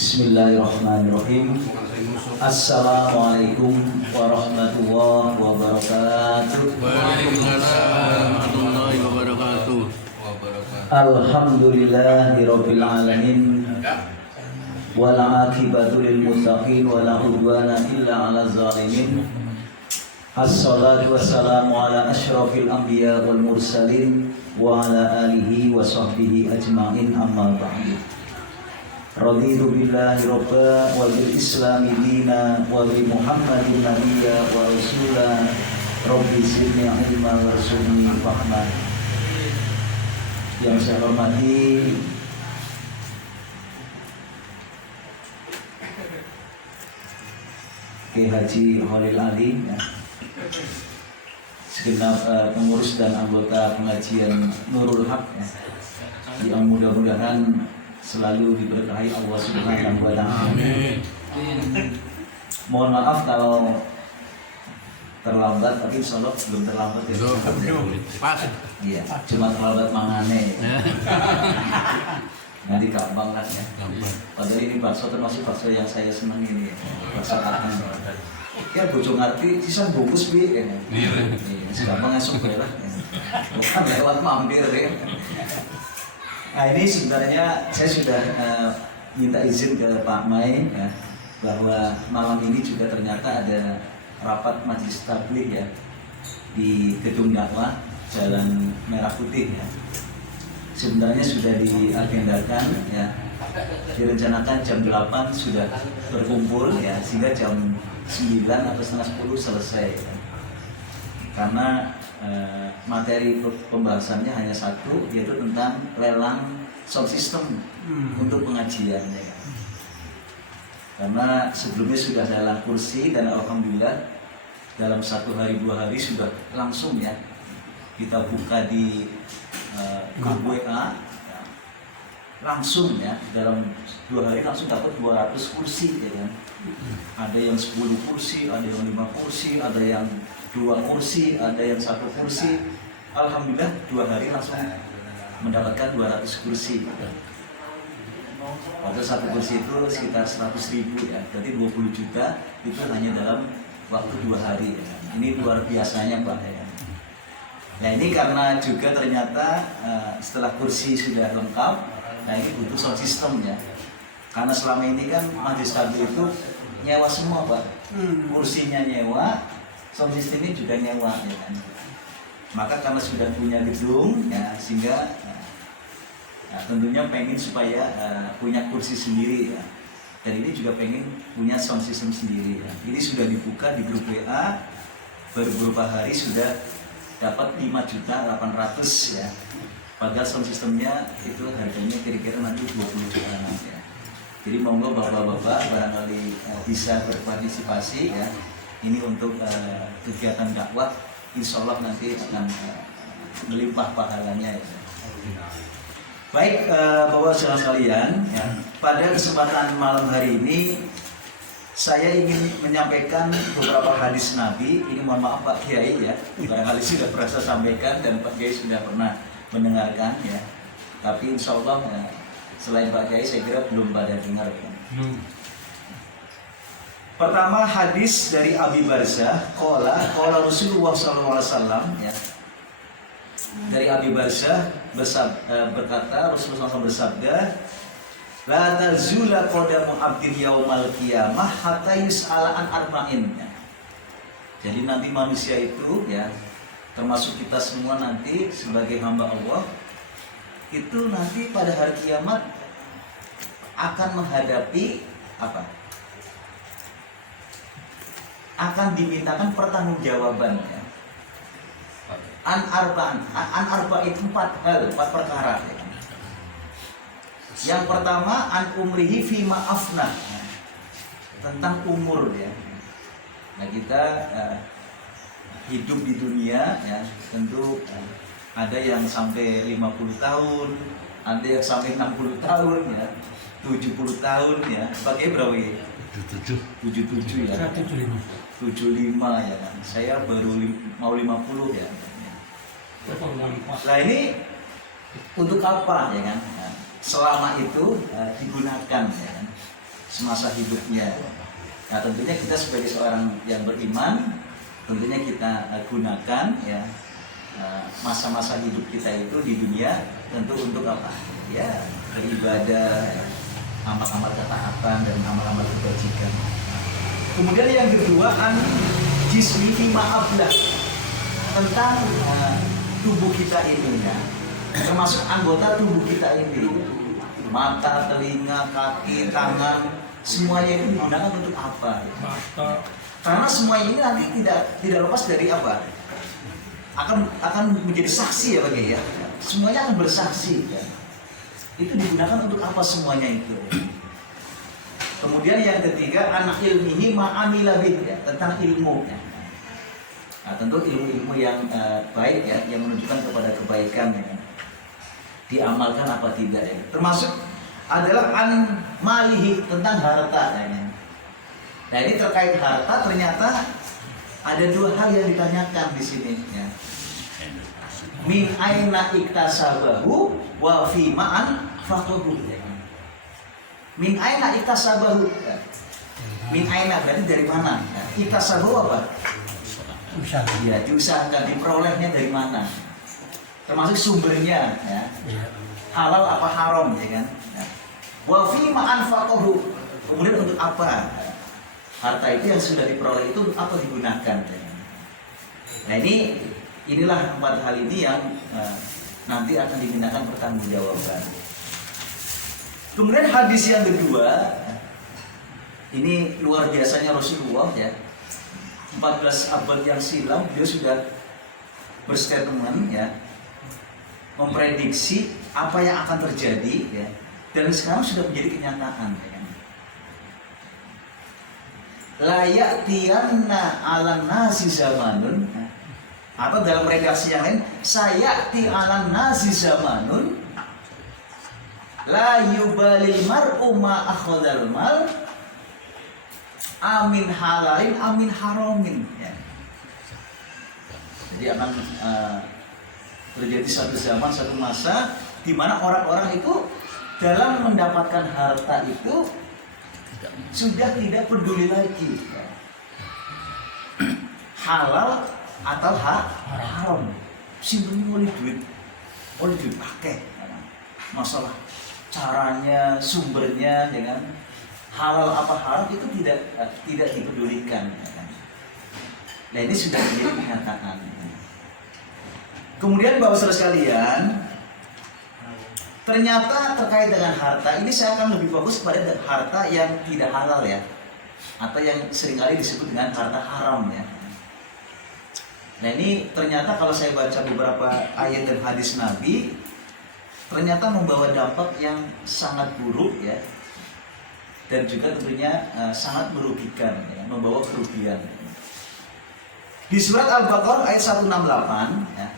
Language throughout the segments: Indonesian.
Bismillahirrahmanirrahim. Assalamualaikum warahmatullahi wabarakatuh. Waalaikumsalam warahmatullahi wabarakatuh. Alhamdulillahirabbil alamin. Wal aqibatu lil muttaqin wala udwana illa 'alal zalimin. Assalatu wassalamu ala asyrafil anbiya wal mursalin wa ala alihi wa sahbihi ajma'in, amma ba'du. Raditu billahi robba wa bil islami dina wa bi muhammadin nabiyya wa rasula. Rabbi zidni ilma warzuqni fahma. Yang saya hormati Kiai Haji Khalil Ali ya, segenap pengurus dan anggota pengajian Nurul Haq ya, yang mudah-mudahan selalu diberkahi Allah Subhanahu wa Ta'ala. Mohon maaf kalau terlambat, tapi insya Allah belum terlambat ya. Pas. Iya, cuma terlambat mangane. Nanti gampang kan ya. Padahal ini bakso termasuk bakso yang saya senang ini ya. Bakso kacang. Ya bojo ngerti sisa bungkus piye ya. Iya, gampang langsung lah. Bukan lewat mampir ya. Nah ini sebenarnya saya sudah minta izin ke Pak Mai ya, bahwa malam ini juga ternyata ada rapat majelis tabligh ya di Gedung Dakwah Jalan Merah Putih ya. Sebenarnya sudah diagendakan ya, direncanakan jam 8 sudah berkumpul ya, sehingga jam 9 atau setengah 10 selesai ya. Karena materi pembahasannya hanya satu, yaitu tentang lelang sound system untuk pengajiannya. Karena sebelumnya sudah lelang kursi dan alhamdulillah dalam 1 hari 2 hari sudah langsung ya kita buka di grup WA ya, langsung ya dalam 2 hari langsung dapat 200 kursi ya kan. Ada yang 10 kursi, ada yang 5 kursi, ada yang 2 kursi, ada yang 1 kursi. Alhamdulillah 2 hari langsung mendapatkan 200 kursi. Pada 1 kursi itu sekitar 100.000 ya, berarti 20 juta itu hanya dalam waktu 2 hari ya. Ini luar biasanya Pak ya. Nah ini karena juga ternyata setelah kursi sudah lengkap, nah ini butuh sound system ya. Karena selama ini kan majelis tabligh itu nyewa semua Pak, kursinya nyewa, sound systemnya juga nyewa ya kan. Maka karena sudah punya gedung ya, sehingga tentunya pengen supaya punya kursi sendiri ya. Dan ini juga pengen punya sound system sendiri ya. Ini sudah dibuka di grup WA, baru beberapa hari sudah dapat 5.800.000 ya. Padahal sound systemnya itu harganya kira-kira nanti 20 jutaan ya. Jadi monggo bapak-bapak barangkali bisa berpartisipasi ya. Ini untuk kegiatan dakwah, insya Allah nanti akan melimpah pahalanya ya. Baik bapak saudara sekalian ya, pada kesempatan malam hari ini saya ingin menyampaikan beberapa hadis Nabi. Ini mohon maaf Pak Kiai ya, barangkali sudah pernah saya sampaikan dan Pak Kiai sudah pernah mendengarkan ya. Tapi insya Allah ya, selain Pak Kiai saya kira belum pada dengar ya. Pertama hadis dari Abi Barzah, qala Rasulullah SAW ya. Dari Abi Barzah berkata, Rasulullah SAW bersabda, la tazula qadamu abdin yaumal qiyamah hatta yus'ala an arba'in. Jadi nanti manusia itu ya, termasuk kita semua nanti sebagai hamba Allah, itu nanti pada hari kiamat akan menghadapi apa? Akan dimintakan pertanggungjawaban ya. An arba'in 4 hal, 4 perkara ya. Yang pertama an umrihi fi ma'afna, tentang umur ya. Nah kita hidup di dunia ya, tentu ada yang sampai 50 tahun, ada yang sampai 60 tahun ya, 70 tahun ya. Pakai berapa ya? 77 ya. 75 ya kan. Saya baru mau 50 ya. Nah ini untuk apa ya kan? Selama itu digunakan ya kan. semasa hidupnya. Nah tentunya kita sebagai seorang yang beriman, tentunya kita gunakan ya masa-masa hidup kita itu di dunia tentu untuk apa? Ya beribadah, amal-amal ketaatan dan amal-amal kebajikan. Kemudian yang kedua jismi ma'ablah, tentang tubuh kita ini ya, termasuk anggota tubuh kita ini, mata, telinga, kaki, tangan, semuanya itu digunakan untuk apa? Karena semuanya ini nanti tidak lepas dari apa? Akan menjadi saksi ya bagi ya. Semuanya akan bersaksi ya. Itu digunakan untuk apa semuanya itu? Kemudian yang ketiga anak ilmihi ma'amila bih ya, tentang ilmu ya. Nah, tentu ilmu-ilmu yang baik ya, yang menunjukkan kepada kebaikan ya. Diamalkan apa tidak ya. Termasuk adalah malihi, tentang harta ya. Nah ini terkait harta ternyata ada dua hal yang ditanyakan di sini ya. Min aina iktasabahu wa fi ma'an faqahu ya. Min aina iktasabahu ya. Min aina berarti dari mana ya. Iktasabahu apa? Ya diusahakan, diperolehnya dari mana, termasuk sumbernya ya. Halal apa haram ya kan ya. Wa fi ma'an faqahu, kemudian untuk apa harta itu yang sudah diperoleh itu untuk apa digunakan ya. Nah inilah 4 hal ini yang nanti akan dimintakan pertanggungjawaban. Kemudian hadis yang kedua, ini luar biasanya Rasulullah ya. 14 abad yang silam beliau sudah berstatement ya, memprediksi apa yang akan terjadi ya, dan sekarang sudah menjadi kenyataan ya. Layak tianna ala nasi zamanun, atau dalam redaksi yang lain sayati ala nasi zamanun la yubalil mar'u ma akhadhal mal amin halalin amin haramin ya. Jadi akan terjadi satu zaman, satu masa di mana orang-orang itu dalam mendapatkan harta itu sudah tidak peduli lagi ya, halal atau haram. Simpelnya oleh duit pakai masalah caranya, sumbernya ya kan, halal apa haram itu tidak dipedulikan ya kan? Nah ini sudah menjadi kenyataan. Kemudian Bapak-Saudara sekalian, ternyata terkait dengan harta ini saya akan lebih fokus pada harta yang tidak halal ya, atau yang seringkali disebut dengan harta haram ya. Nah ini ternyata kalau saya baca beberapa ayat dan hadis Nabi, ternyata membawa dampak yang sangat buruk ya, dan juga tentunya sangat merugikan ya, membawa kerugian. Di surat Al-Baqarah ayat 168 ya,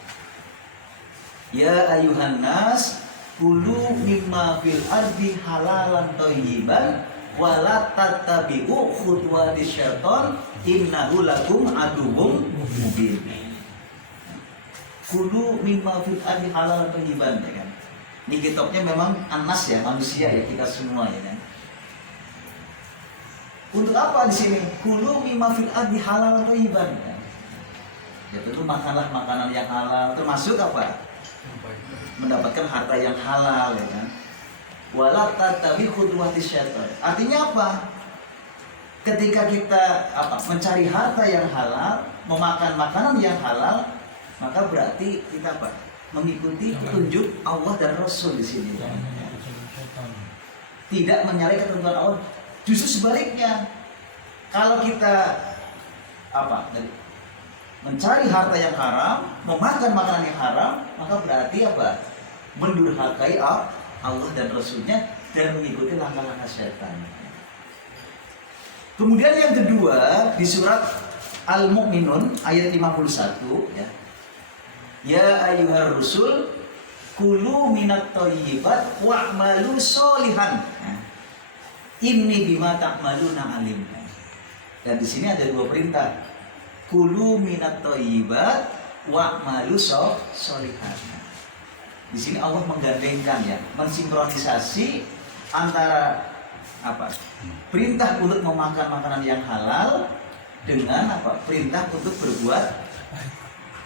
ya ayuhan nas kulu mimma fil ardi halalan thayyiban wa la tattabi'u khutuwatis syaiton innahu lakum aduwwum mubin. Kulu mimma fil ardi halalan thayyiban ya kan. Ini kitabnya memang anas ya, manusia ya, kita semua ya kan. Untuk apa di sini? Kulu mimma fil ardi halalan thayyiban ya. Ya tentu makanlah makanan yang halal, termasuk apa? Mendapatkan harta yang halal ya kan. Wala tattabi khutuwatis syaitan. Artinya apa? Ketika kita mencari harta yang halal, memakan makanan yang halal, maka berarti kita apa? Mengikuti petunjuk Allah dan Rasul di sini kan. Tidak menyalahi ketentuan Allah. Justru sebaliknya. Kalau kita mencari harta yang haram, memakan makanan yang haram, maka berarti apa? Mendurhakai Allah dan Rasulnya dan mengikuti langkah-langkah syaitan. Kemudian yang kedua di surat Al-Mu'minun ayat 51 ya. Ya ayyuhar rusul kulu minat thayyibat wa'malu sholihan. Inni bima ta'maluna alim. Dan di sini ada dua perintah. Kulu minat thayyibat wa'malu sholihan. Di sini Allah menggandengkan ya, mensinkronisasi antara apa? Perintah untuk memakan makanan yang halal dengan apa? Perintah untuk berbuat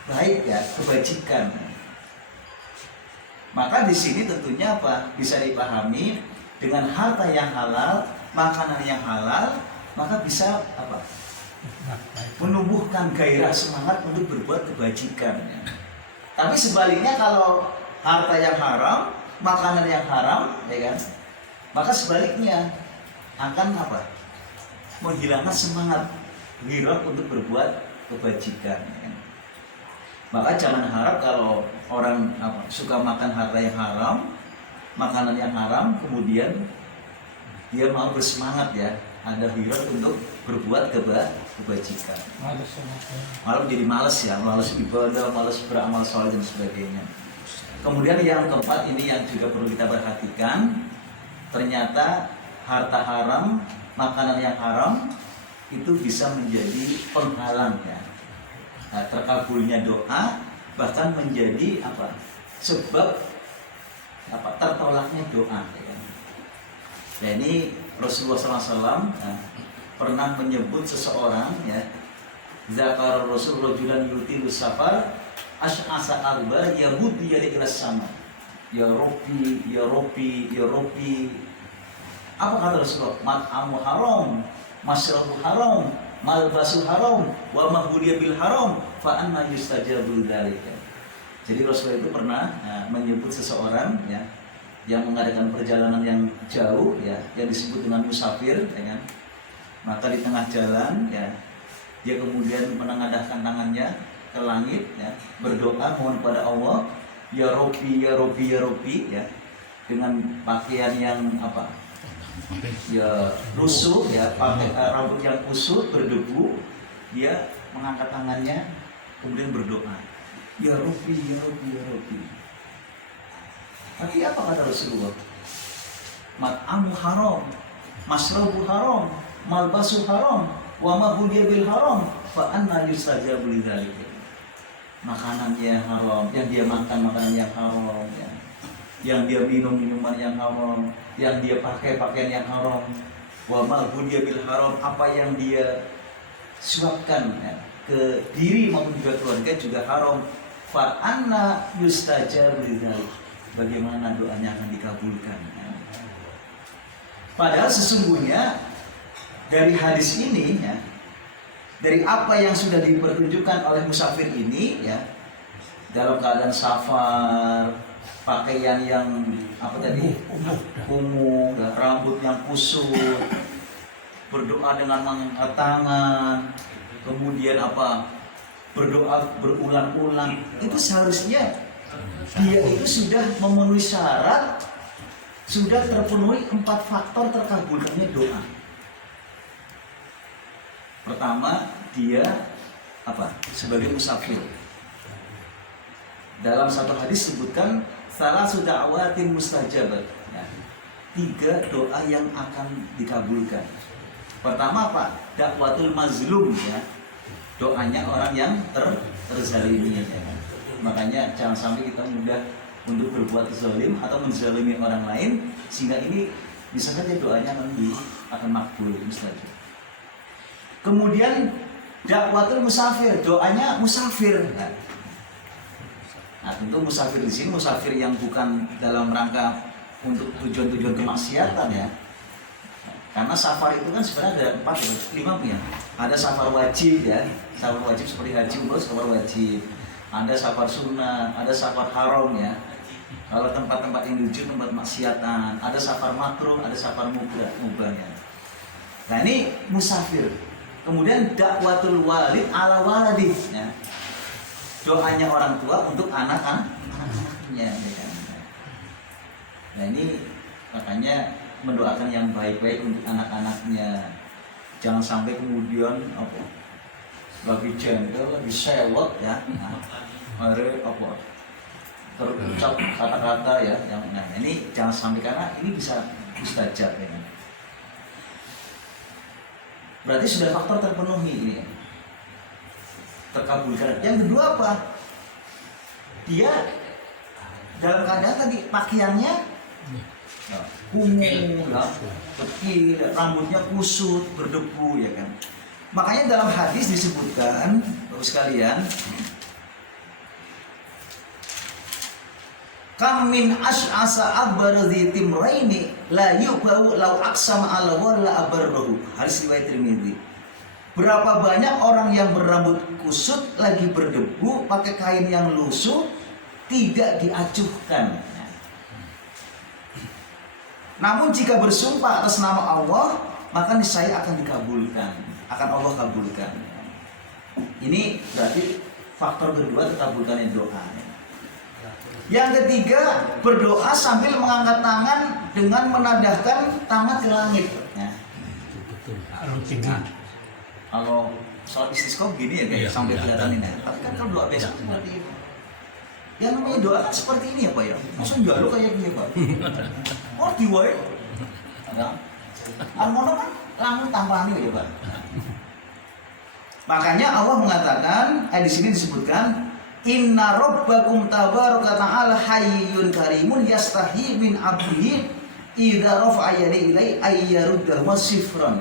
baik ya, kebajikan. Maka di sini tentunya apa? Bisa dipahami dengan harta yang halal, makanan yang halal, maka bisa apa? Menumbuhkan gairah semangat untuk berbuat kebajikan. Tapi sebaliknya kalau harta yang haram, makanan yang haram, ya kan? Maka sebaliknya akan apa? Menghilangkan semangat gairah untuk berbuat kebajikan. Ya kan? Maka jangan harap kalau orang suka makan harta yang haram, makanan yang haram, kemudian dia mau bersemangat ya, ada gairah untuk berbuat kebajikan. Malah jadi malas ya, malas ibadah, malas beramal soleh dan sebagainya. Kemudian yang keempat ini yang juga perlu kita perhatikan, ternyata harta haram, makanan yang haram itu bisa menjadi penghalang ya, terkabulnya doa, bahkan menjadi apa? Sebab apa? Tertolaknya doa. Ya. Nah ini Rasulullah SAW pernah menyebut seseorang ya, zakar Rasul rajulan yutilu safar as'asa alba yamuddu yadayhi ilas sama. Ya Rabbi, ya Rabbi, ya Rabbi. Apa kata Rasulullah? Mat'amu haram, masyrabu haram, malbasu haram, wa mahbudiya bil haram, fa anna yustajabu dzalika. Jadi Rasulullah itu pernah menyebut seseorang ya yang mengadakan perjalanan yang jauh ya, yang disebut dengan musafir ya kan? Maka di tengah jalan ya, dia kemudian menengadahkan tangannya ke langit ya, berdoa mohon kepada Allah, ya Rabbi, ya Rabbi, ya Rabbi ya, dengan pakaian yang apa? Ya lusuh ya, pakai rambut yang kusut berdebu, dia mengangkat tangannya kemudian berdoa, ya Rabbi, ya Rabbi, ya Rabbi. Tapi apa kata Rasulullah? Mat'amu haram, masrabu haram, malbasu haram, wa mahbudiya bil haram, fa anna yustajabu lidzalika. Makanannya haram, yang dia makan makanan yang haram ya. Yang dia minum minuman yang haram, yang dia pakai pakaian yang haram, wa mahbudiya bil haram, apa yang dia suapkan ya, ke diri maupun juga keluarga juga haram, fa anna yustajabu lidzalika. Bagaimana doanya akan dikabulkan ya. Padahal sesungguhnya dari hadis ini ya, dari apa yang sudah dipertunjukkan oleh musafir ini ya, dalam keadaan safar, pakaian yang apa tadi, kumuh, rambut yang kusut, berdoa dengan mengangkat tangan, kemudian apa, berdoa berulang-ulang, itu seharusnya dia itu sudah memenuhi syarat, sudah terpenuhi 4 faktor terkabulkannya doa. Pertama, dia apa? Sebagai musafir. Dalam satu hadis sebutkan salah da'watin mustajabat. Ya, 3 doa yang akan dikabulkan. Pertama apa? Dakwatul mazlum ya. Doanya orang yang terzalimi ya. Makanya jangan sampai kita mudah untuk berbuat zalim atau menzalimi orang lain, sehingga ini bisa saja doanya nanti akan makbul mustajab. Kemudian dakwatul musafir, doanya musafir. Nah, tentu musafir di sini musafir yang bukan dalam rangka untuk tujuan-tujuan kemaksiatan ya. Karena safar itu kan sebenarnya ada 5 ya. Ada safar wajib ya, safar wajib seperti haji umroh safar wajib. Ada safar sunnah, ada safar haram ya. Kalau tempat-tempat yang menuju tempat maksiatan, ada safar makruh, ada safar mubah ya. Nah ini musafir. Kemudian dakwatul walid ala waladih ya. Doanya orang tua untuk anak-anaknya ya. Nah ini makanya mendoakan yang baik-baik untuk anak-anaknya. Jangan sampai kemudian apa, lagi jengkel, lagi sewot ya. Mari apa, terucap kata-kata ya yang ini jangan sampai, karena ini bisa mustajab ya. Berarti sudah faktor terpenuhi ini ya, terkabulkan. Yang kedua apa? Dia dalam keadaan tadi pakaiannya ya, kumuh, ya, kecil, rambutnya kusut, berdebu, ya kan. Makanya dalam hadis disebutkan, Bapak sekalian, kam min as'asa abarzi timraini la yubau law aqsama ala wala abarrahu. Hadis riwayat Tirmidzi. Berapa banyak orang yang berambut kusut lagi berdebu pakai kain yang lusuh tidak diacuhkan. Namun jika bersumpah atas nama Allah, maka niscaya akan dikabulkan, akan Allah kabulkan. Ini berarti faktor kedua terkabulkannya doa. Yang ketiga, berdoa sambil mengangkat tangan dengan menadahkan tangan ke langit. Nah, kalau sholat istisqa gini ya kayak sambil kelihatan ini. Tapi kan kalau doa biasa seperti ini. Yang namanya doa kan seperti ini ya Pak ya. Maksudnya jalo kayak gini Pak. Oh diwae. Ya. Almono kan langsung tanpa ini ya Pak. Makanya Allah mengatakan, di sini disebutkan, Inna rabbakum tabaraka ta'ala hayyun karimun yastahi min abdihi idza rafa'a yadayhi ilai ayyaruddahu sifran.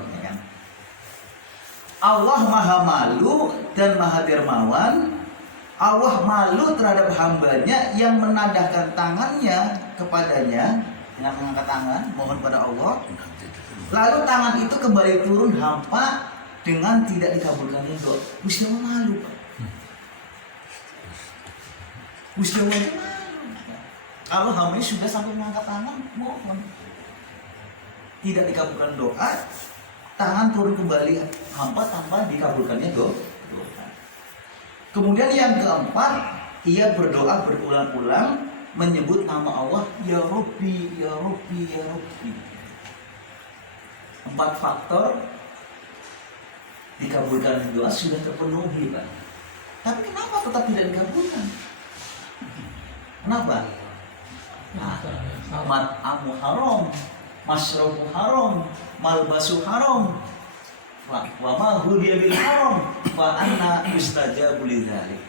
Allah maha malu dan maha dermawan. Allah malu terhadap hambanya yang menadahkan tangannya kepadanya dengan mengangkat tangan mohon pada Allah, lalu tangan itu kembali turun hampa dengan tidak dikabulkannya doa. Gusti Allah malu Pak. Gusti Allah itu malu kalau hambanya sudah sampai mengangkat tangan mohon tidak dikabulkan doa, tangan turun kembali hampa tanpa dikabulkannya doa. Kemudian yang keempat, ia berdoa berulang-ulang menyebut nama Allah, Ya Rabbi, Ya Rabbi, Ya Rabbi. 4 faktor dikabulkan doa sudah terpenuhi Pak. Tapi kenapa tetap tidak dikabulkan? Kenapa? Nah, mat'amu haram, masyrabu haram, malbasu haram, wa ma hudiya bil haram fa anna yustajabu lidzalik.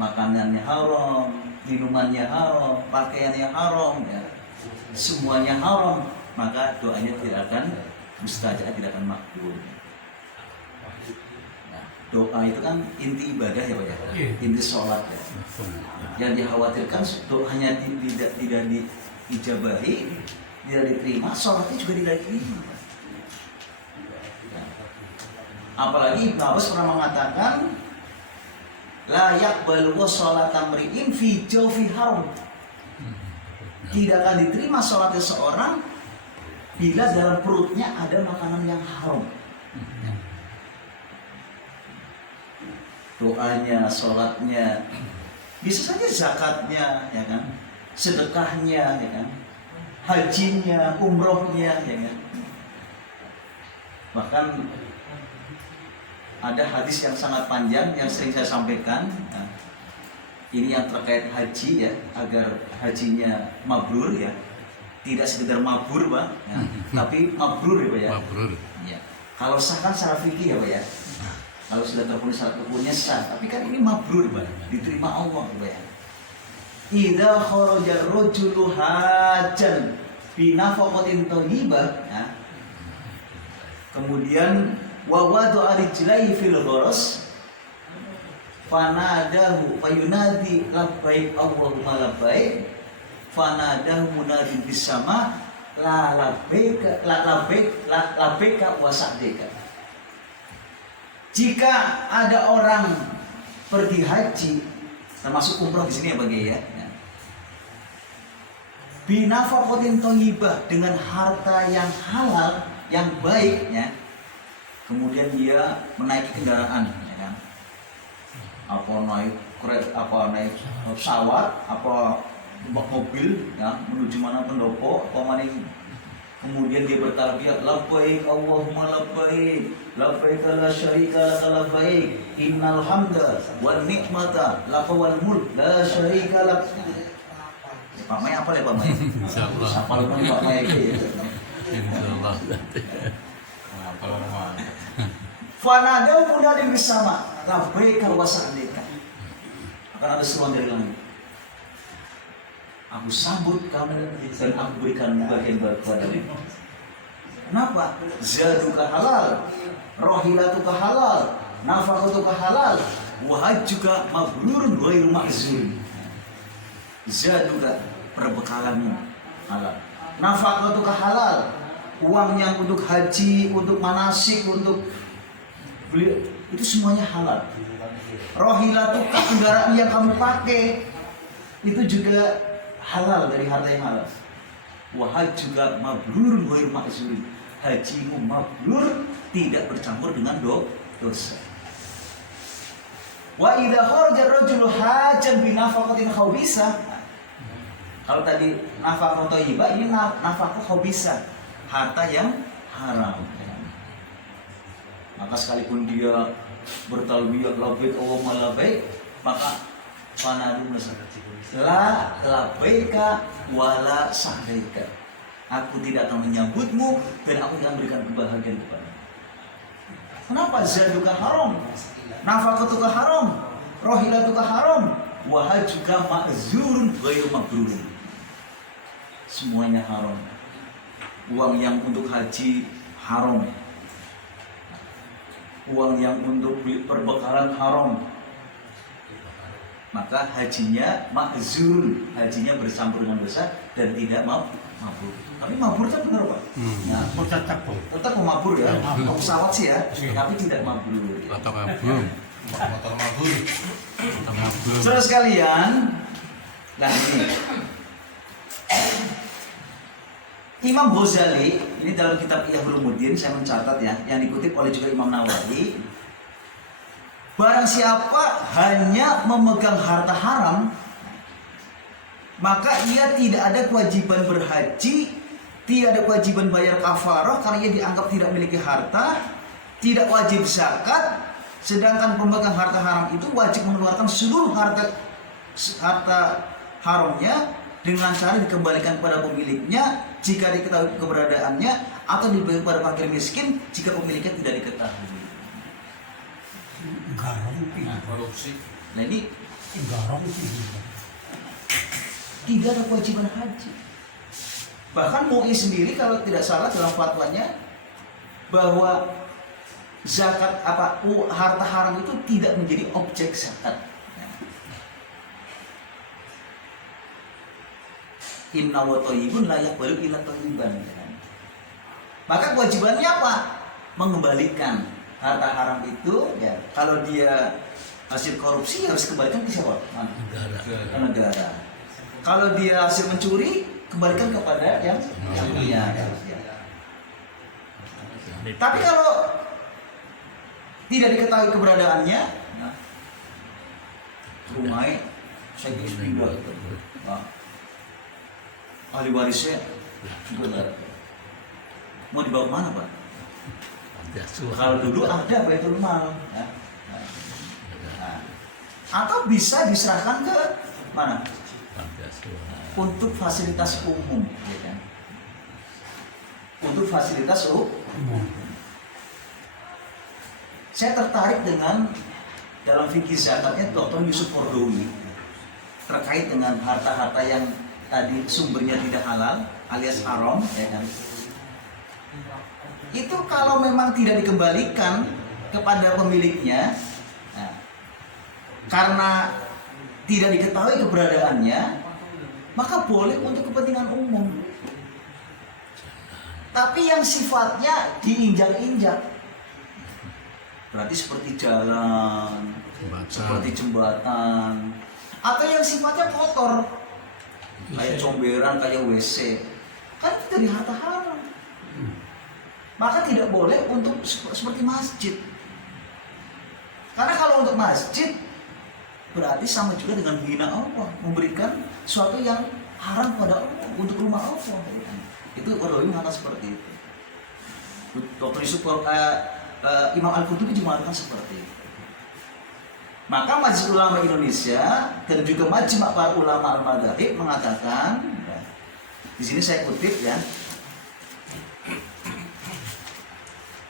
Makanannya haram, minumannya haram, pakaiannya haram, ya. Semuanya haram, maka doanya tidak akan mustajab, tidak akan makbul. Nah, doa itu kan inti ibadah ya Pak ya, inti sholat ya. Yang dikhawatirkan doanya tidak diijabahi, tidak diterima, sholatnya juga tidak diterima. Apalagi Ibnu Abbas pernah mengatakan la yaqbalu sholata mri'in fi jawfi haram. Tidak akan diterima sholatnya seorang bila dalam perutnya ada makanan yang haram. Doanya, sholatnya, bisa saja zakatnya, ya kan, sedekahnya, ya kan, hajinya, umrohnya, ya kan. Bahkan ada hadis yang sangat panjang yang sering saya sampaikan. Nah, ini yang terkait haji ya, agar hajinya mabrur ya, tidak sekedar mabur Pak, ya, tapi mabrur ya Pak ya. Mabrur. Ya. Kalau sah kan secara fikih ya Pak ya. Kalau sudah terpenuhi syarat rukunnya sah, tapi kan ini mabrur Pak, diterima Allah Pak ya. Idza kharaja rajulu hajjan bi nafaqatin thayyibah, ya. Kemudian wa wada'a rijlaihi fil gharas fanadahu fayunadi labbaik Allahumma labbaik fanadahu munadin bis sama la labbaik la labbaik la labbaika wa sa'dika. Jika ada orang pergi haji termasuk umroh di sini ya Bagi ya, binafaqatin thayyibah, dengan harta yang halal yang baik ya. Kemudian dia menaiki kendaraan, ya kan? Apa naik kereta, apa naik pesawat, apa mobil, ya, menuju mana pendopo, apa mana ini. Kemudian dia bertalbiyah, labbaik Allahumma labbaik, labbaik la syarika laka labbaik, innal hamda wan ni'mata laka wal mulk la syarika lak. Pak Mai apa ya Pak Mai? Insyaallah. Apa lu Pak Mai itu? Insyaallah. Fanadau munadin bersama labbaika wa sa'dika. Akan ada seruan dari langit. aku sambut kamu dan aku berikan bagian kepadamu. Kenapa? Zaduka halal, rohilatuka halal, nafaqatuka halal, wa hajjuka mabrurun ghairu mahzun. Zaduka, perbekalanmu halal, nafaqatuka halal, uangnya untuk haji, untuk manasik, untuk beli, itu semuanya halal. Rohilatuka, kendaraan yang kamu pakai itu juga halal, dari harta yang halal. Wa hajjuka mabrurun ghairu mahzun. Hajimu mabrur, tidak bercampur dengan dosa. Wa idza kharaja ar-rajulu hajan bi nafaqatin khabisah. Kalau tadi nafaqah thayyibah, ini nafaqah khabisah, harta yang haram. Maka sekalipun dia bertalbiyah labbaik Allahumma labbaik, maka fanadu la labbaika wala sa'daika. Aku tidak akan menyambutmu dan aku tidak memberikan kebahagiaan kepadamu. Kenapa? Zaduka haram, nafaqatuka haram, rohilatuka haram, wa hajjuka ma'zurun ghairu mabrurun. Semuanya haram. Uang yang untuk haji haram, uang yang untuk perbekalan haram, maka hajinya ma'zur, hajinya bercampur dengan dosa dan tidak mabur. Tapi mabur kan benar Pak? Ya, tetap mabur ya, untuk pesawat sih ya, tapi tidak mabur. Atau kabur. Motor mabur. Saudara sekalian, nah ini Imam Ghazali, ini dalam kitab Ihya Ulumuddin, saya mencatat ya, yang dikutip oleh juga Imam Nawawi. Barang siapa hanya memegang harta haram, maka ia tidak ada kewajiban berhaji, tidak ada kewajiban bayar kafarah karena ia dianggap tidak memiliki harta, tidak wajib zakat, sedangkan pemegang harta haram itu wajib mengeluarkan seluruh harta haramnya dengan cara dikembalikan kepada pemiliknya jika diketahui keberadaannya, atau diberi kepada fakir miskin jika pemiliknya tidak diketahui. Korupsi. Nah ini tidak ada kewajiban haji. Bahkan MUI sendiri kalau tidak salah dalam fatwanya bahwa zakat harta haram itu tidak menjadi objek zakat. Inna wa thayyibun la yaqbalu illa thayyiban. Maka kewajibannya apa? Mengembalikan harta haram itu ya. Kalau dia hasil korupsi harus kembalikan ke siapa? Ke negara. Kalau dia hasil mencuri, kembalikan kepada yang punya. Tapi kalau tidak diketahui keberadaannya, rumahnya saya pindah. Ahli warisnya juga mau dibawa kemana Pak? Kalau dulu ada Baitul Mal, ya. Atau bisa diserahkan ke mana? Untuk fasilitas umum, ya kan? Untuk fasilitas umum. Saya tertarik dengan dalam fikih zakatnya Dr. Yusuf Kordowi terkait dengan harta-harta yang tadi sumbernya tidak halal alias haram, ya kan? Itu kalau memang tidak dikembalikan kepada pemiliknya, nah, karena tidak diketahui keberadaannya, maka boleh untuk kepentingan umum. Tapi yang sifatnya diinjak-injak, berarti seperti jalan, seperti jembatan, atau yang sifatnya kotor, kayak comberan, kayak WC, kan itu dari harta haram. Maka tidak boleh untuk seperti masjid. Karena kalau untuk masjid berarti sama juga dengan menghina Allah, memberikan sesuatu yang haram pada Allah untuk rumah Allah. Itu Kordowi mengatakan seperti itu. Dr. Yusuf Imam Al-Qurtubi juga mengatakan seperti itu. Maka Majelis Ulama Indonesia dan juga Majma' para ulama al-madzhab mengatakan, di sini saya kutip ya,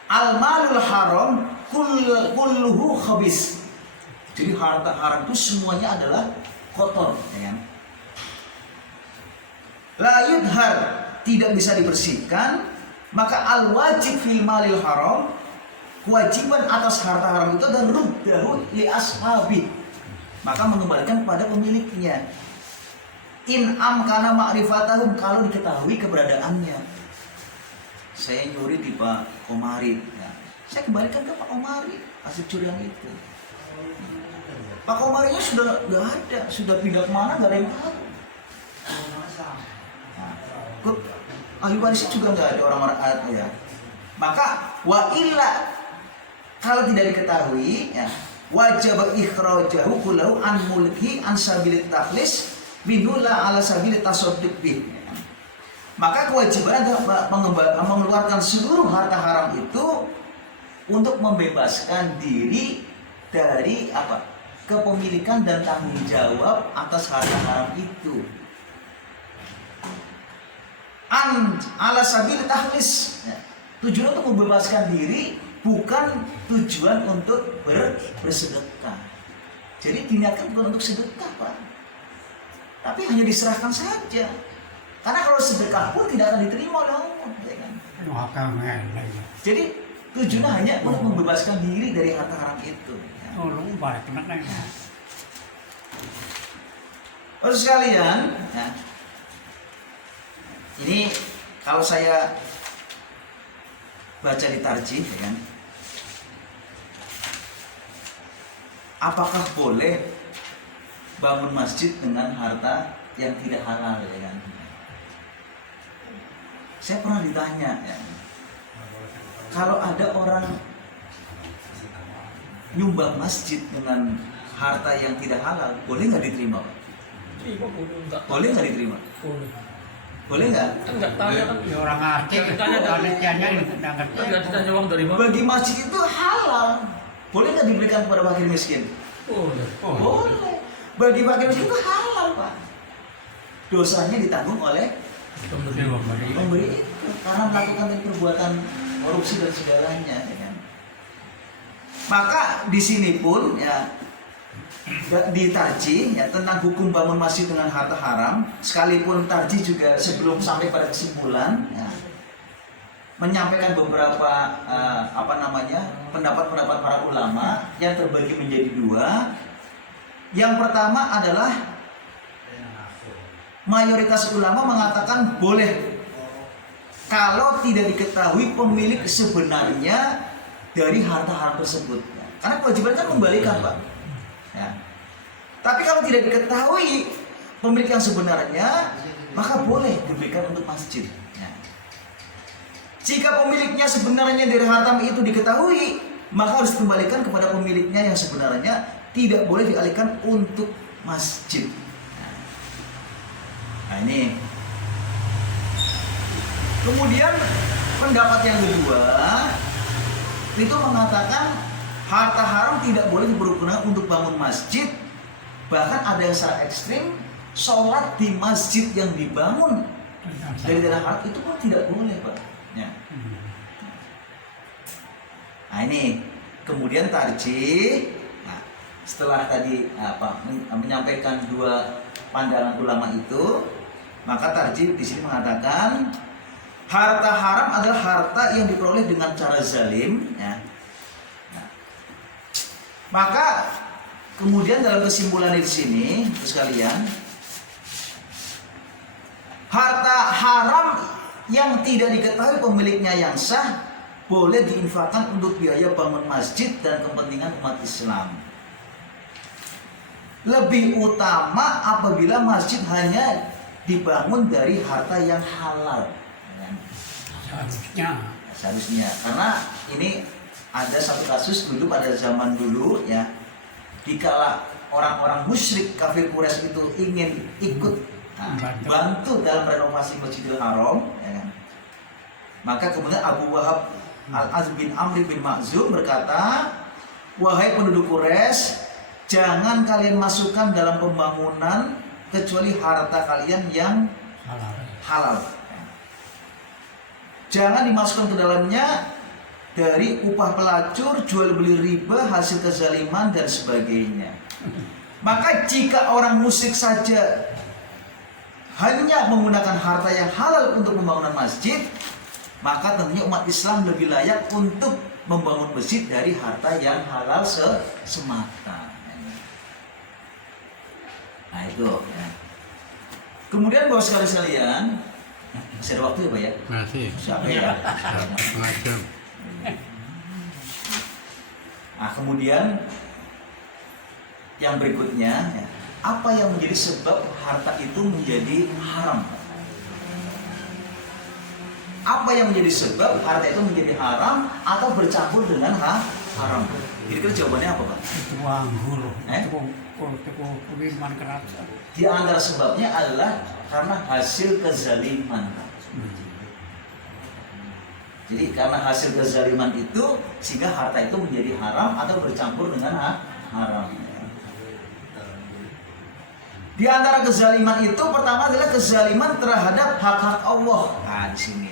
al-malul haram kulluhu khabis. Jadi harta haram itu semuanya adalah kotor, ya kan? la yudhar, tidak bisa dibersihkan, maka al wajib fil malil haram, kewajiban atas harta haram itu adalah ruddahu li ashabi, maka mengembalikan kepada pemiliknya. In amkana ma'rifatahum, kalau diketahui keberadaannya. Saya nyuri di Pak Komari, ya, saya kembalikan ke Pak Komari hasil curian itu. Pak Komarinya sudah nggak ada, sudah pindah kemana nggak ada yang tahu. Ahli warisnya juga nggak ada orang-orang ya. Maka wa illa, kalau tidak diketahui, ya, wajib ikhrajahu kullahu an mulki an sabilit takhlis minula ala sabilit tasadduq bih. Maka kewajiban adalah mengeluarkan seluruh harta haram itu untuk membebaskan diri dari apa? Kepemilikan dan tanggung jawab atas harta haram itu. Ala sabil tahlis, tujuan untuk membebaskan diri, bukan tujuan untuk bersedekah. Jadi diniatkan bukan untuk sedekah, Pak, tapi hanya diserahkan saja. Karena kalau sedekah pun tidak akan diterima oleh Allah, ya kan? Jadi tujuannya hanya untuk membebaskan diri dari harta haram itu. Terus sekalian, ya, ini kalau saya baca di tarjih, ya kan, apakah boleh bangun masjid dengan harta yang tidak halal, ya kan? Saya pernah ditanya, ya, kalau ada orang nyumbang masjid dengan harta yang tidak halal, boleh nggak diterima? Boleh nggak diterima? Boleh nggak? Enggak tanya kan. Ya orang Aceh itu penelitiannya Enggak ditanya uang dari mana. Bagi masjid itu halal. Boleh nggak diberikan kepada fakir miskin? Boleh. Boleh. Bagi fakir miskin itu halal, Pak. Dosanya ditanggung oleh pemberi itu karena melakukan perbuatan korupsi dan segalanya, ya kan? Maka di sini pun, ya, di tarjih, ya, tentang hukum bangun masjid dengan harta haram, sekalipun tarjih juga sebelum sampai pada kesimpulan, ya, menyampaikan beberapa pendapat-pendapat para ulama yang terbagi menjadi dua. Yang pertama adalah mayoritas ulama mengatakan boleh kalau tidak diketahui pemilik sebenarnya dari harta haram tersebut, karena kewajiban kan membalikan, Pak. Ya. Tapi kalau tidak diketahui pemilik yang sebenarnya, maka boleh diberikan untuk masjid. Ya. Jika pemiliknya sebenarnya dari harta itu diketahui, maka harus dikembalikan kepada pemiliknya yang sebenarnya, tidak boleh dialihkan untuk masjid. Nah ini. Kemudian pendapat yang kedua itu mengatakan harta haram tidak boleh dipergunakan untuk bangun masjid. Bahkan ada yang secara ekstrim, sholat di masjid yang dibangun dari dalam haram itu pun tidak boleh, Pak. Ya. Nah ini kemudian tarjih. Nah, setelah tadi menyampaikan dua pandangan ulama itu, maka tarjih di sini mengatakan harta haram adalah harta yang diperoleh dengan cara zalim, ya. Nah, maka kemudian dalam kesimpulan di sini, sekalian, harta haram yang tidak diketahui pemiliknya yang sah boleh diinfakkan untuk biaya bangun masjid dan kepentingan umat Islam. Lebih utama apabila masjid hanya dibangun dari harta yang halal. Seharusnya, karena ini ada satu kasus dulu pada zaman dulu, ya, dikala orang-orang musyrik kafir Quraisy itu ingin ikut bantu dalam renovasi Masjidil Haram, ya kan? Maka kemudian Abu Wahab Al-Az bin Amr bin Makhzum berkata, wahai penduduk Quraisy, jangan kalian masukkan dalam pembangunan kecuali harta kalian yang halal. Jangan dimasukkan ke dalamnya dari upah pelacur, jual beli riba, hasil kezaliman dan sebagainya. Maka jika orang musyrik saja hanya menggunakan harta yang halal untuk pembangunan masjid, maka tentunya umat Islam lebih layak untuk membangun masjid dari harta yang halal semata. Nah itu ya. Kemudian bapak sekalian, masih ada waktu ya Pak ya? Masih. Siapa ya? Setengah jam. Nah kemudian yang berikutnya ya, apa yang menjadi sebab harta itu menjadi haram? Apa yang menjadi sebab harta itu menjadi haram atau bercampur dengan haram? Kira-kira jawabannya apa Pak? Itu anggur. Eh? Itu kuliman keras. Di antara sebabnya adalah karena hasil kezaliman. Jadi karena hasil kezaliman itu sehingga harta itu menjadi haram atau bercampur dengan haram. Di antara kezaliman itu pertama adalah kezaliman terhadap hak-hak Allah. Nah di sini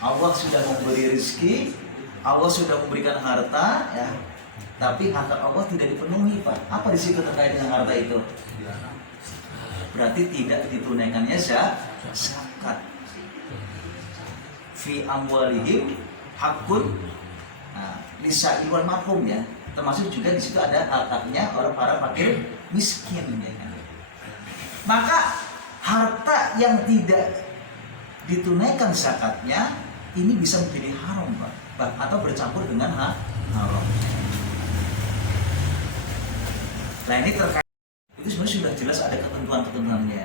Allah sudah memberi rezeki, Allah sudah memberikan harta, ya. Tapi hak Allah tidak dipenuhi Pak. Apa di situ terkait dengan harta itu? Berarti tidak ditunaikannya zakat. Fi amwalihim hakun lisa'il wal mahrum ya. Termasuk juga di situ ada hak-haknya orang para fakir miskin ya kan. Maka harta yang tidak ditunaikan zakatnya ini bisa menjadi haram Pak, atau bercampur dengan haram. Nah ini terkait itu sebenarnya sudah jelas ada ketentuan-ketentuannya.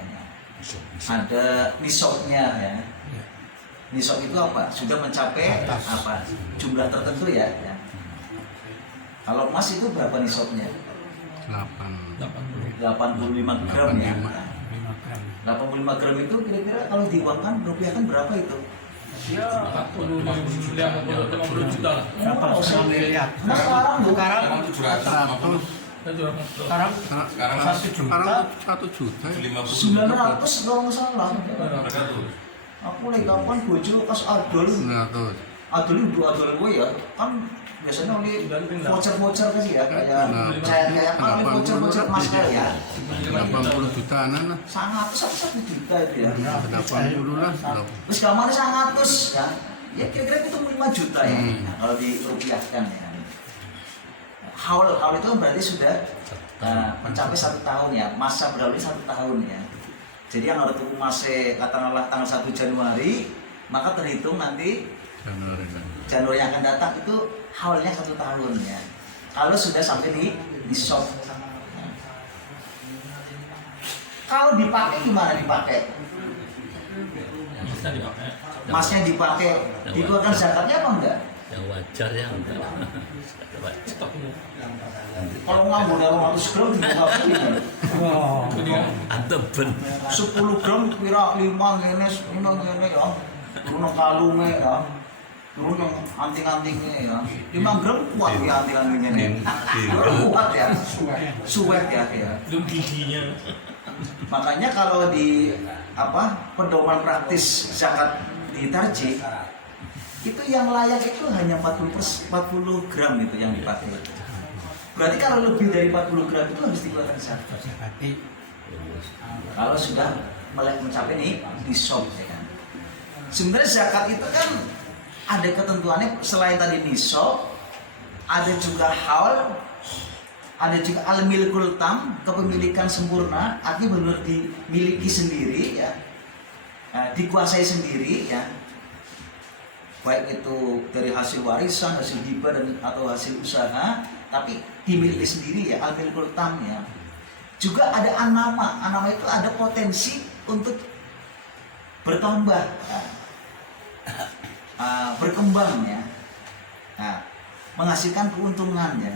Ada nisabnya ya. Nisab itu apa? Sudah mencapai apa? Jumlah tertentu ya. Kalau emas itu berapa nisabnya? 85 gram ya. 85 gram itu kira-kira kalau diuangkan rupiahkan berapa itu? Ya 50 juta lah. Berapa setengah miliar? Nah sekarang Sekarang 750. sekarang Sekarang 1 juta. 1 juta. 900 kalau nggak salah. Berapa tuh? Aku lagi kapan bojo pas adol. 900. Adol itu adol gue ya. Kan biasanya oleh voucher kasih ya kayak kalau voucher masker ya. 80 jutaan lah. 101 juta itu ya. 80 lah. Terus gambarnya 100 ya. Ya kira-kira itu 5 juta ya. Nah, kalau dirupiahkan ya. Haul itu berarti sudah mencapai 1 tahun ya. Masa berlalu 1 tahun ya. Jadi yang harus tuku masih katakanlah tanggal 1 Januari, maka terhitung nanti Januari yang akan datang itu haulnya 1 tahun ya. Kalau sudah sampai di shop. Kalau dipakai gimana dipakai? Masnya dipakai, dikeluarkan zakatnya apa enggak? Yang wajar ya enggak wajar. Kalau nganggur dari 100 gram dibuka gimana? Oh. Anteben 10 gram kira 5 ngene ya. Turun kalunge ya. Turun yang anting-antingnya ya. 5 gram kuat ya anting-antingnya ini. Kuat ya. Suwet ya. Belum giginya. Makanya kalau di pedoman praktis zakat di Tarjih itu yang layak itu hanya 40 gram itu yang dipakai. Berarti kalau lebih dari 40 gram itu harus dikeluarkan zakat. Kalau sudah mencapai di shop ya kan. Sebenarnya zakat itu kan ada ketentuannya selain tadi nisab, ada juga haul, ada juga al-milkul tam, kepemilikan sempurna, artinya benar dimiliki sendiri ya. Dikuasai sendiri ya. Baik itu dari hasil warisan, hasil hibah atau hasil usaha, tapi dimiliki sendiri ya, al-milkul tam ya. Juga ada anama itu ada potensi untuk bertambah, berkembang ya, menghasilkan keuntungan ya.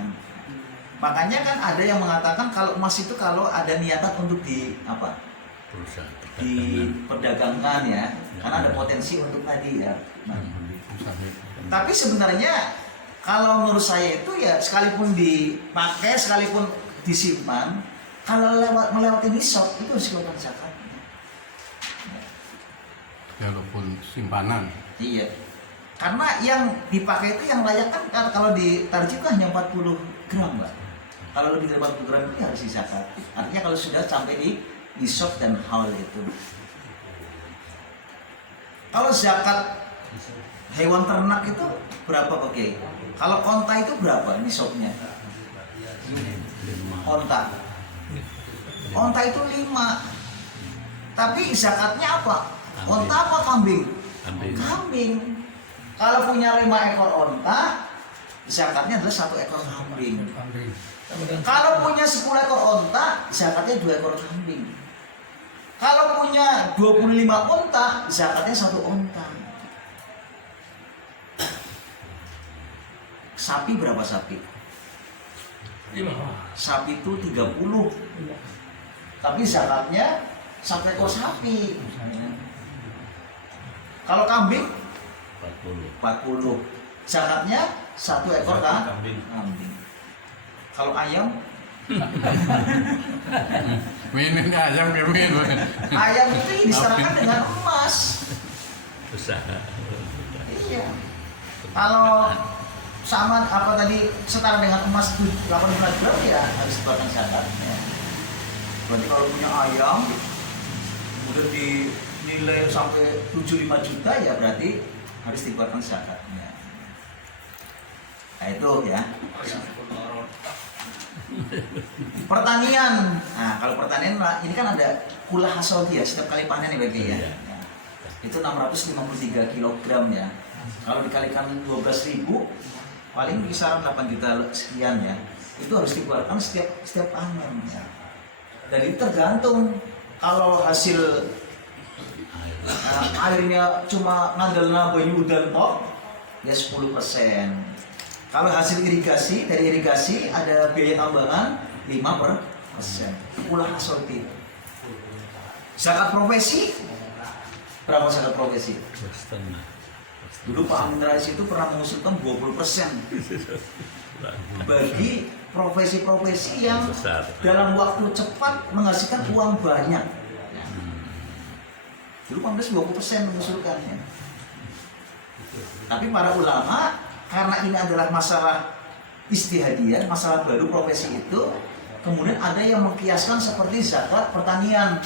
Makanya kan ada yang mengatakan kalau emas itu kalau ada niatan untuk diperdagangkan ya, karena ada potensi untuk tadi ya. Tapi sebenarnya kalau menurut saya itu ya sekalipun dipakai, sekalipun disimpan, kalau melewati nisab itu harus dikeluarkan zakat. Walaupun simpanan. Iya. Karena yang dipakai itu yang layak kan kalau di Tarjih kan hanya 40 gram, Mbak. Kalau lebih dari 40 gram itu harus dizakat. Artinya kalau sudah sampai di nisab dan haul itu. Kalau zakat hewan ternak itu berapa Pak Kiai? Kalau onta itu berapa nisabnya? Onta. Onta itu 5. Tapi zakatnya apa? Onta apa kambing? Kambing. Kambing. Kalau punya 5 ekor onta, zakatnya adalah 1 ekor kambing. Kambing. Kalau punya 10 ekor onta, zakatnya 2 ekor kambing. Kalau punya 25 onta, zakatnya 1 onta. Sapi berapa sapi? 5. Sapi itu 30. Tapi zakatnya 1 ekor sapi. Kalau kambing 40. Zakatnya 1 ekor kambing. Kalau ayam, Minin ayam ke min. ayam itu diserahkan dengan emas. Usaha. Iya. Kalau sama apa tadi setara dengan emas 18 gram ya harus dikeluarkan zakat. Ya. Berarti kalau punya ayam udah dinilai sampai 75 juta ya berarti harus dikeluarkan zakatnya. Nah itu ya. Pertanian. Nah kalau pertanian ini kan ada kulah hasil dia setiap kali panen ya bagi ya. Itu 653 kg ya. Kalau dikalikan 12.000 paling kisaran 8 juta sekian ya. Itu harus dikeluarkan setiap panen ya. Dan itu tergantung kalau hasil airnya cuma ngandalna banyu udan tok ya 10%. Kalau hasil irigasi, dari irigasi ada biaya tambahan 5%. Kulah hasil. Zakat profesi berapa zakat profesi? Setengah. Dulu Pak Amin Rais itu pernah mengusulkan 20% bagi profesi-profesi yang Besar. dalam waktu cepat menghasilkan uang banyak. Dulu Pak Amin Rais 20% mengusulkannya. Tapi para ulama karena ini adalah masalah istihadiyah, masalah baru profesi itu, kemudian ada yang mengkiaskan seperti zakat pertanian.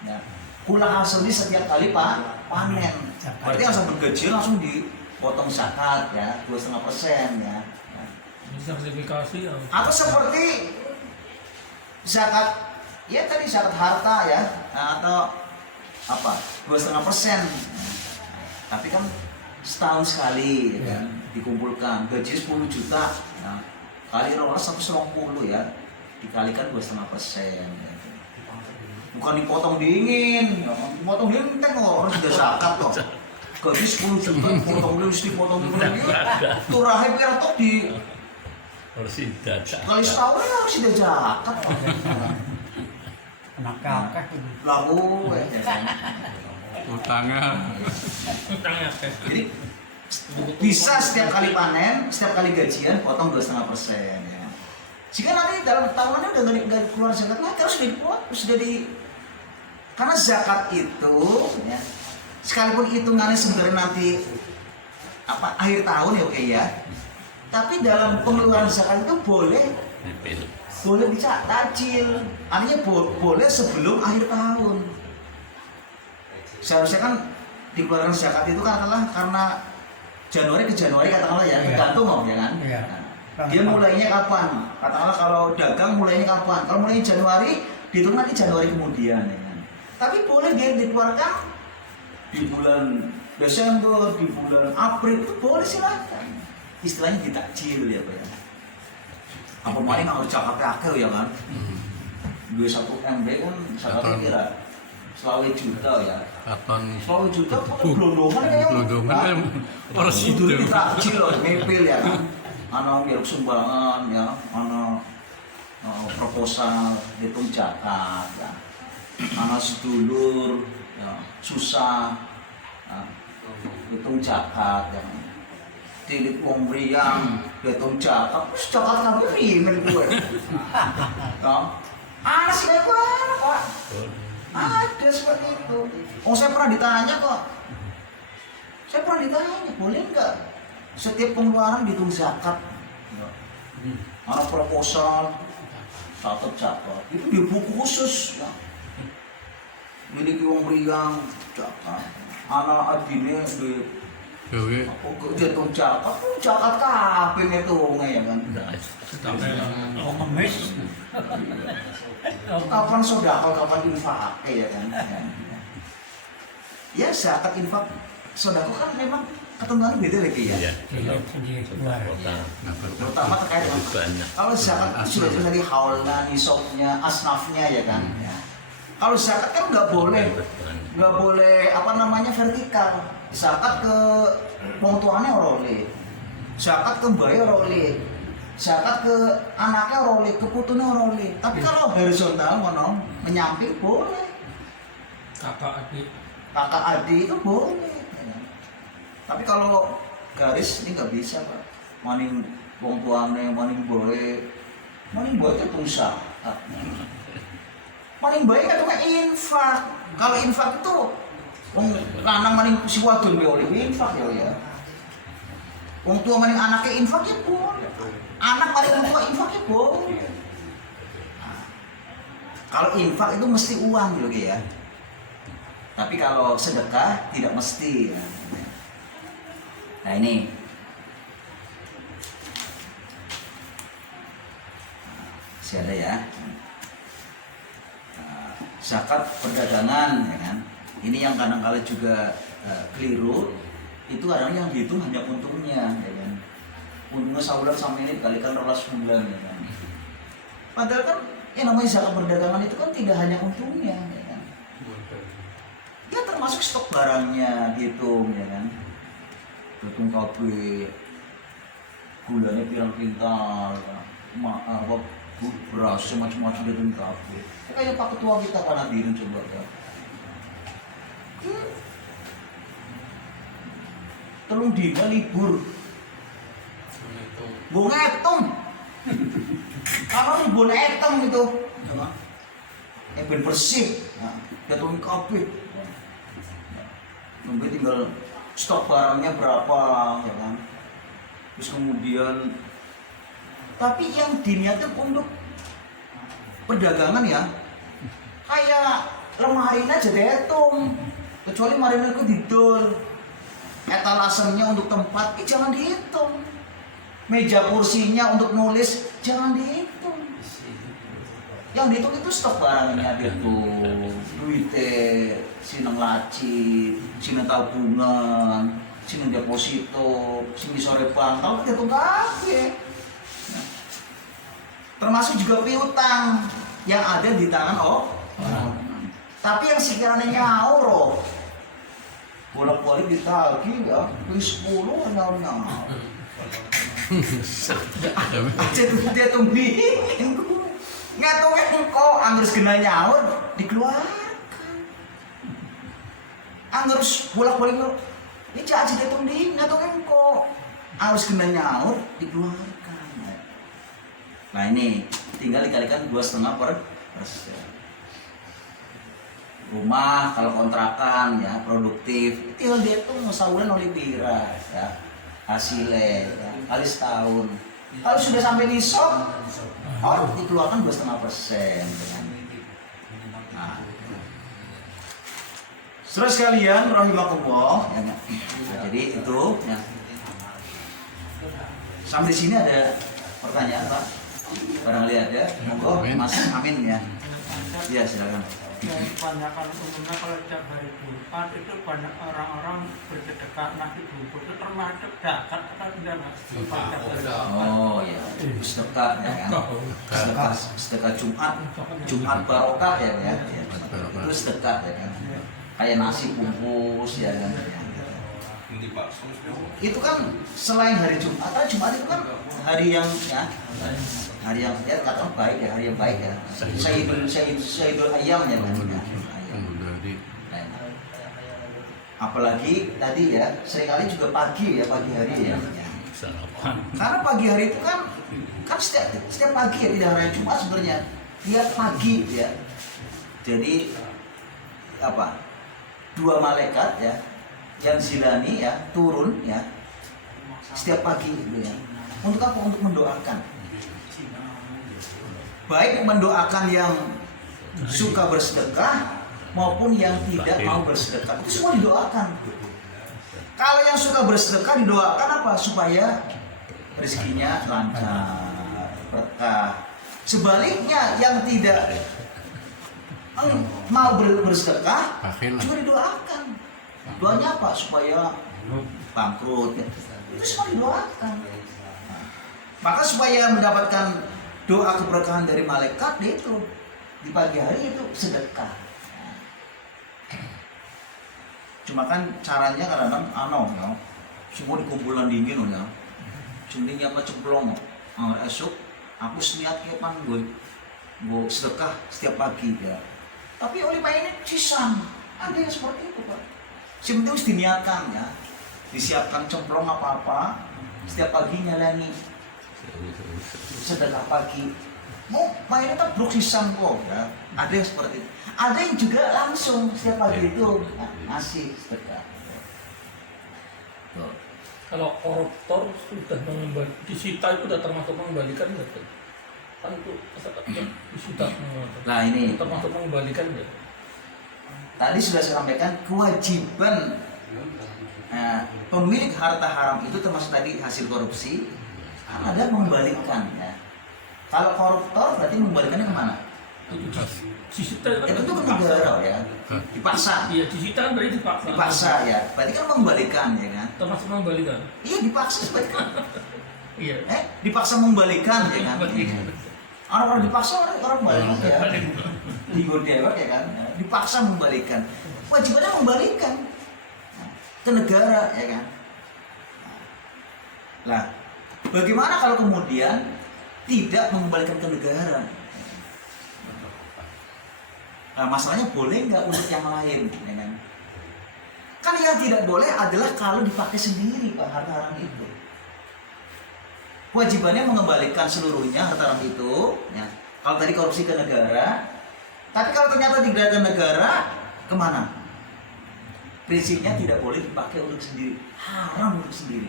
Ya. Kulah hasil setiap kali panen. Berarti langsung bergaji langsung dipotong zakat ya 2,5% ya. Sertifikasi ya. Atau seperti zakat ya tadi zakat harta ya atau apa 2,5%. Tapi kan setahun sekali ya kan dikumpulkan gaji 10 juta ya. Kali rolas 120 ya dikalikan 2,5% ya. Bukan dipotong dingin, dipotong dingin kan orang sudah zakat kok. Gaji 10 juta dipotong dingin, tuh rahim biar tok di Harus tidak. kali setahun ya harus sudah zakat kok. Kena kakak itu. Lalu ya kan. Utangnya Utangnya teh. Jadi bisa setiap kali panen, setiap kali gajian potong 2,5% ya. Jika nanti dalam tahunannya udah nggak keluar zakat lagi harus sudah di karena zakat itu ya, sekalipun hitungannya sebenarnya nanti apa akhir tahun ya oke ya. Tapi dalam pengeluaran zakat itu boleh dicacil, artinya boleh sebelum akhir tahun. Seharusnya kan dikeluarkan zakat itu kan adalah karena Januari ke Januari katakanlah ya, tergantung om ya kan. Iya. Nah, dia mulainya kapan? Katakanlah kalau dagang mulainya kapan? Kalau mulainya Januari, dihitung nanti Januari kemudian ya kan. Tapi boleh dia dikeluarkan di bulan Desember, di bulan April itu boleh silakan. Istilahnya ditakjil ya Pak ya. Apa maling harus Jakarta akeh ya kan? 21 MB kan Jakarta kira selawe juta ya. katon Selawe juta kok gelondongan kayak gelondongan kan harus itu ditakjil loh, mepil ya kan. Ana biar sumbangan ya, ana proposal hitung zakat ya. Ana sedulur ya, susah ya, hitung zakat ya. Tilik wong mriyang hitung zakat, wis zakat kan rimen kowe. Ya. Ana sih Pak. Ada seperti itu. Oh saya pernah ditanya kok. Saya pernah ditanya, boleh nggak setiap pengeluaran dihitung zakat? Ada proposal, catat zakat. Itu di buku khusus. Ya. Miliki uang meriang, zakat. anak adine duwe Dewe. dihitung cakat kabeh ngitungnya ya kan. Oh ngemis. Kapan sedekah, kapan infak ya kan. Ya zakat infak sedekah kan memang ketentuannya beda lagi ya. Iya. Sendiri keluar. Terutama terkait dengan Banyak. kalau zakat itu sudah dari haulnya, nisabnya, asnafnya ya kan. Kalau zakat kan nggak boleh apa namanya vertikal. Zakat ke wong tuane ora oleh. Zakat ke mbae ora oleh. Zakat ke anaknya ora oleh, ke putune ora oleh. Tapi kalau horizontal ngono, menyamping boleh. Kakak adik. Kakak adik itu boleh. Tapi kalau garis ini nggak bisa Pak. Maning wong tuane, maning boe itu tusa. Maning boe kan cuma infak. Kalau infak itu wong lanang maning si wadon ya oleh infak ya. Wong tua maning anaknya infak ya boleh. Anak maning wong tua infak ya boleh. Kalau infak itu mesti uang gitu ya. Tapi kalau sedekah tidak mesti ya. Nah ini masih ada ya. Zakat perdagangan ya kan. Ini yang kadang-kala juga keliru. Itu kadang yang dihitung hanya untungnya ya kan. Untungnya sebulan sampai ini dikalikan 12 bulan ya kan. Padahal kan yang namanya zakat perdagangan itu kan tidak hanya untungnya ya kan. Ya termasuk stok barangnya dihitung ya kan. Hitung kabeh gulanya pirang pintal, beras macam-macam dihitung kabeh. Kayak Pak Ketua kita Pak Nadirin coba ya. Telung dina libur. Bu ngitung. Kalau ibu ngitung itu, ben bersih, hitung kabeh. Mungkin tinggal stok barangnya berapa ya kan. Terus kemudian tapi yang diniatkan untuk perdagangan ya kayak lemari aja dihitung, kecuali marina itu didol etalasennya untuk tempat jangan dihitung, meja kursinya untuk nulis jangan dihitung. Yang dihitung itu stok barangnya dihitung, duitnya sineng laci, sineng tabungan, sineng deposito, sineng sore bank, kalau dihitung kabeh. Termasuk juga piutang yang ada di tangan tapi yang sekiranya nyaur bolak-balik ditagih ya, wis 10 nyaur-nyaur. Aja dia tumbi. Ngatungnya kok anggur gena nyaur dikeluarkan. Anggur bolak-balik ini aja dia tumbi, ngatungnya kok anggur gena nyaur dikeluarkan. Nah ini tinggal dikalikan 2,5%. Rumah kalau kontrakan ya produktif tinggal dihitung sahuran oleh pira ya hasilnya ya, kali setahun. Kalau sudah sampai nisab dikeluarkan 2,5%. Nah, saudara sekalian rahimakumullah ya, nah, jadi itu ya. Sampai sini ada pertanyaan Pak? Barangkali ada, monggo Mas Amin ya. Iya silakan. Kebanyakan umumnya kalau tiap hari Jumat itu banyak orang-orang bersedekah nasi bungkus itu termasuk zakat atau tidak mas? Oh ya, sedekah ya kan. Sedekah Jumat barokah ya ya. Itu sedekah ya kan. Kayak nasi bungkus ya kan. Itu kan selain hari Jumat, Jumat itu kan hari yang ya katakan baik ya, hari yang baik ya. Sayyidul Ayyam ya kan. Apalagi tadi ya, seringkali juga pagi ya, pagi hari ya. Karena pagi hari itu kan setiap pagi ya, tidak hanya Jumat sebenarnya. Tiap pagi ya. Jadi apa? 2 malaikat ya yang zilani ya turun ya setiap pagi gitu ya. Untuk apa? Untuk mendoakan. Baik mendoakan yang suka bersedekah maupun yang tidak mau bersedekah itu semua didoakan. Kalau yang suka bersedekah didoakan apa? Supaya rezekinya lancar, berkah. Sebaliknya yang tidak mau bersedekah juga didoakan. Doanya apa? Supaya bangkrut. Itu semua didoakan. Maka supaya mendapatkan doa keberkahan dari malaikat itu di pagi hari itu sedekah. Cuma kan caranya kadang-kadang ya, semua dikumpulan dingin ya. Cundinya apa cemplong. Esok aku niat kapan gue sedekah setiap pagi ya. Tapi oleh Pak ini sisam. Ada yang seperti itu Pak. Yang penting harus diniatkan ya. Disiapkan cemplong apa-apa. Setiap pagi nyalani sedekah pagi. Mau mainnya kan bruk sisam kok ya. Ada yang seperti itu. Ada yang juga langsung setiap pagi itu ngasih sedekah. Tuh. Kalau koruptor sudah disita itu sudah termasuk mengembalikan nggak? Kan itu disita semua. Nah ini Termasuk mengembalikan nggak? tadi sudah saya sampaikan kewajiban pemilik harta haram itu termasuk tadi hasil korupsi kan ada mengembalikan ya. Kalau koruptor berarti mengembalikannya kemana? Disita kan Itu ke negara ya, dipaksa. Iya, disita kan berarti dipaksa. Dipaksa ya, berarti kan mengembalikan ya kan? Termasuk mengembalikan. Iya dipaksa berarti kan? Iya. Dipaksa mengembalikan ya kan? Orang dipaksa orang balik ya, digoda ya kan? Dipaksa mengembalikan, wajibannya mengembalikan ke negara ya kan? Nah, bagaimana kalau kemudian tidak mengembalikan ke negara? Nah, masalahnya boleh nggak untuk yang lain, ya kan? Kan yang tidak boleh adalah kalau dipakai sendiri Pak harta haram itu. Kewajibannya mengembalikan seluruhnya harta haram itu, ya. Kalau tadi korupsi ke negara, tapi kalau ternyata tidak ke negara, kemana? Prinsipnya tidak boleh dipakai untuk sendiri, haram untuk sendiri.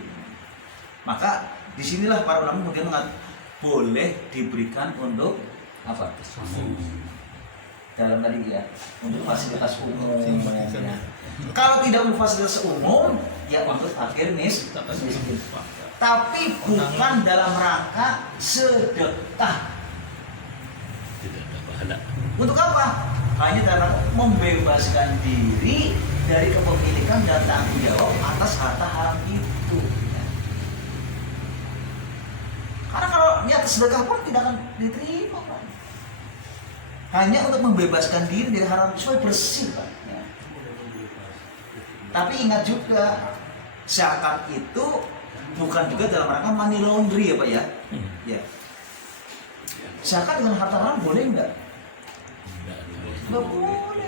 Maka disinilah para ulama kemudian mengatakan boleh diberikan untuk apa? Dalam tadi ya, untuk fasilitas umum ya. Kalau tidak untuk fasilitas umum ya untuk fakir miskin, tapi bukan dalam rangka sedekah. Tidak ada pahala. Untuk apa? Hanya dalam membebaskan diri dari kepemilikan dan tanggung jawab atas harta haram itu ya. Karena kalau niat sedekah pun tidak akan diterima Pak. Hanya untuk membebaskan diri dari haram supaya bersih Pak ya. Tapi ingat juga zakat itu bukan juga dalam rangka money laundry ya Pak ya. Ya. Zakat dengan harta haram boleh nggak? Nggak boleh.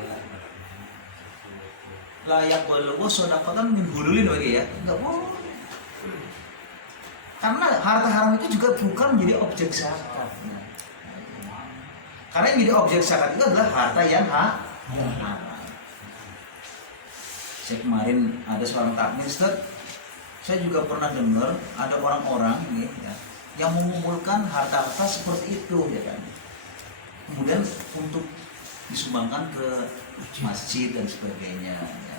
Layak walau sodakatan min hululin lagi ya. Nggak boleh. Karena harta haram itu juga bukan menjadi objek zakat. Karena yang jadi objek zakat itu adalah harta yang haram. Saya kemarin ada seorang takmir, saya juga pernah dengar ada orang-orang ini ya, yang mengumpulkan harta-harta seperti itu ya kan. Kemudian untuk disumbangkan ke masjid dan sebagainya. Ya.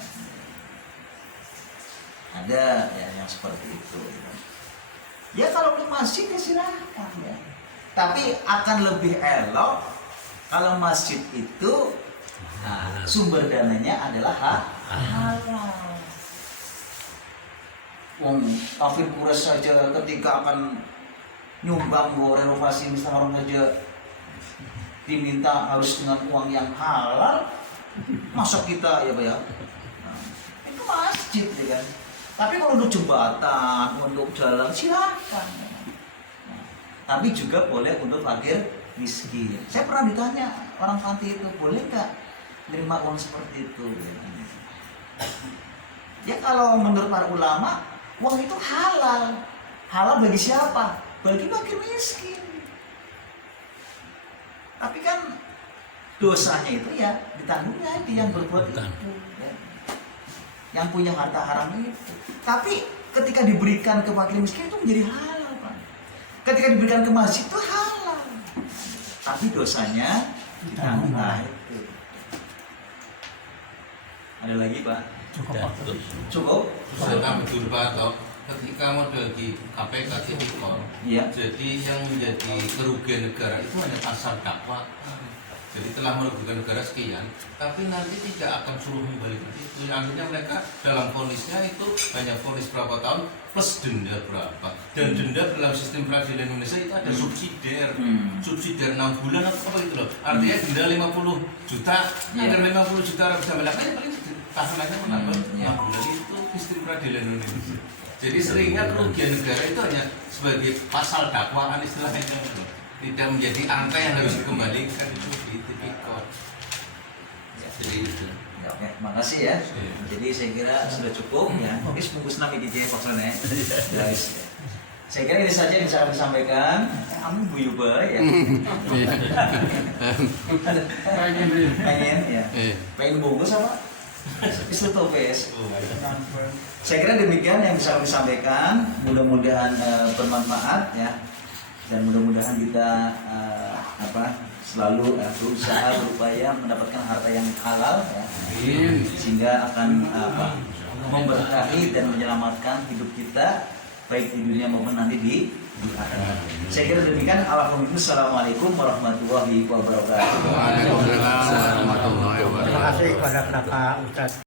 Ada ya yang seperti itu. Ya kalau ke masjid ya silakan ya. Tapi akan lebih elok kalau masjid itu sumber dananya adalah halal. Kafir Quraisy saja ketika akan nyumbang buat renovasi Masjid Haram saja diminta harus dengan uang yang halal. Masa kita ya Pak ya? Itu masjid ya kan. Tapi kalau untuk jembatan, untuk jalan silakan. Tapi juga boleh untuk fakir miskin. Saya pernah ditanya orang panti itu boleh nggak menerima uang seperti itu? Ya kalau menurut para ulama uang itu halal. Halal bagi siapa? Bagi fakir miskin. Tapi kan dosanya itu ya ditanggungnya dia yang berbuat itu. Ya. Yang punya harta haram itu. Tapi ketika diberikan ke fakir miskin itu menjadi halal Pak. Ketika diberikan ke masjid itu halal. Tapi dosanya ditanggung itu. Ada lagi Pak? Cukup Dan Pak. Cukup? Saya betul Pak Tok, ketika model di KPK Tipikor, Iya. jadi yang menjadi kerugian negara itu hanya pasal dakwaan. Jadi telah merugikan negara sekian, tapi nanti tidak akan suruh kembali ke situ. Artinya mereka dalam vonisnya itu hanya vonis berapa tahun plus denda berapa. Dan denda dalam sistem peradilan Indonesia itu ada subsidiar, subsidiar 6 bulan atau apa gitu loh. Artinya denda 50 juta, Iya. agar 50 juta orang bisa melakukan, ya paling tahanannya menambah Iya. 6 bulan itu sistem peradilan Indonesia. Jadi seringnya kerugian negara itu hanya sebagai pasal dakwaan istilahnya, tidak menjadi angka yang harus dikembalikan itu di tipikor. Jadi itu. Ya, oke, makasih ya. Jadi saya kira sudah cukup ya. Mungkin sebungkus nami gitu ya maksudnya. Guys. Saya kira ini saja yang bisa kami sampaikan. Amin Bu Yuba ya. Pengen ya. Pengen bungkus apa? Isu topes. Saya kira demikian yang bisa kami sampaikan. Mudah-mudahan bermanfaat ya. Dan mudah-mudahan kita selalu berusaha berupaya mendapatkan harta yang halal ya, sehingga akan memberkahi dan menyelamatkan hidup kita baik di dunia maupun nanti di akhirat. Saya kira demikian. Assalamualaikum warahmatullahi wabarakatuh. Waalaikumsalam warahmatullahi wabarakatuh. Terima kasih kepada Bapak Ustadz.